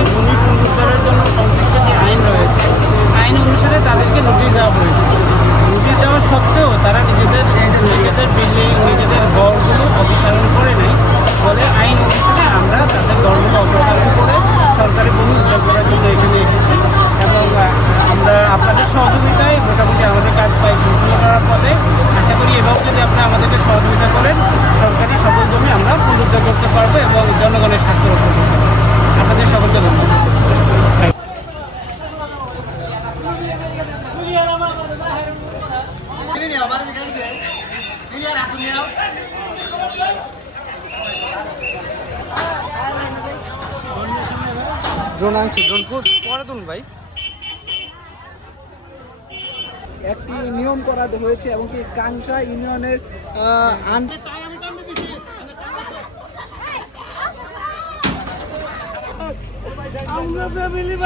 যে ভূমি পুনরুদ্ধারের জন্য সংশ্লিষ্ট যে আইন রয়েছে, আইন অনুসারে তাদেরকে নোটিশ দেওয়া হয়েছে। নোটিশ দেওয়া সত্ত্বেও তারা নিজেদের বিল্ডিং, নিজেদের ঘরগুলো অপসারণ করে নেয়। ফলে আইন অনুসারে আমরা তাদের ঘরগুলো অপসারণ করে সরকারি ভূমি উদ্ধার করার জন্য এখানে এসেছি এবং আমরা আপনাদের সহযোগিতায় মোটামুটি আমাদের কাজ পাই সম্পূর্ণ করার পথে। আশা করি এভাবে যদি আপনারা আমাদেরকে সহযোগিতা করেন, সরকারি সকল জমি আমরা পুনরুদ্ধার করতে পারবো এবং জনগণের স্বার্থ রক্ষা করতে পারবো। আপনাদের সকলকে ধন্যবাদ। ড্রোন আনছি, ড্রোন পরে তুলুন ভাই। একটি নিয়ম করা হয়েছে এবং কি কাংসা ইউনিয়নের আমরা ফ্যামিলি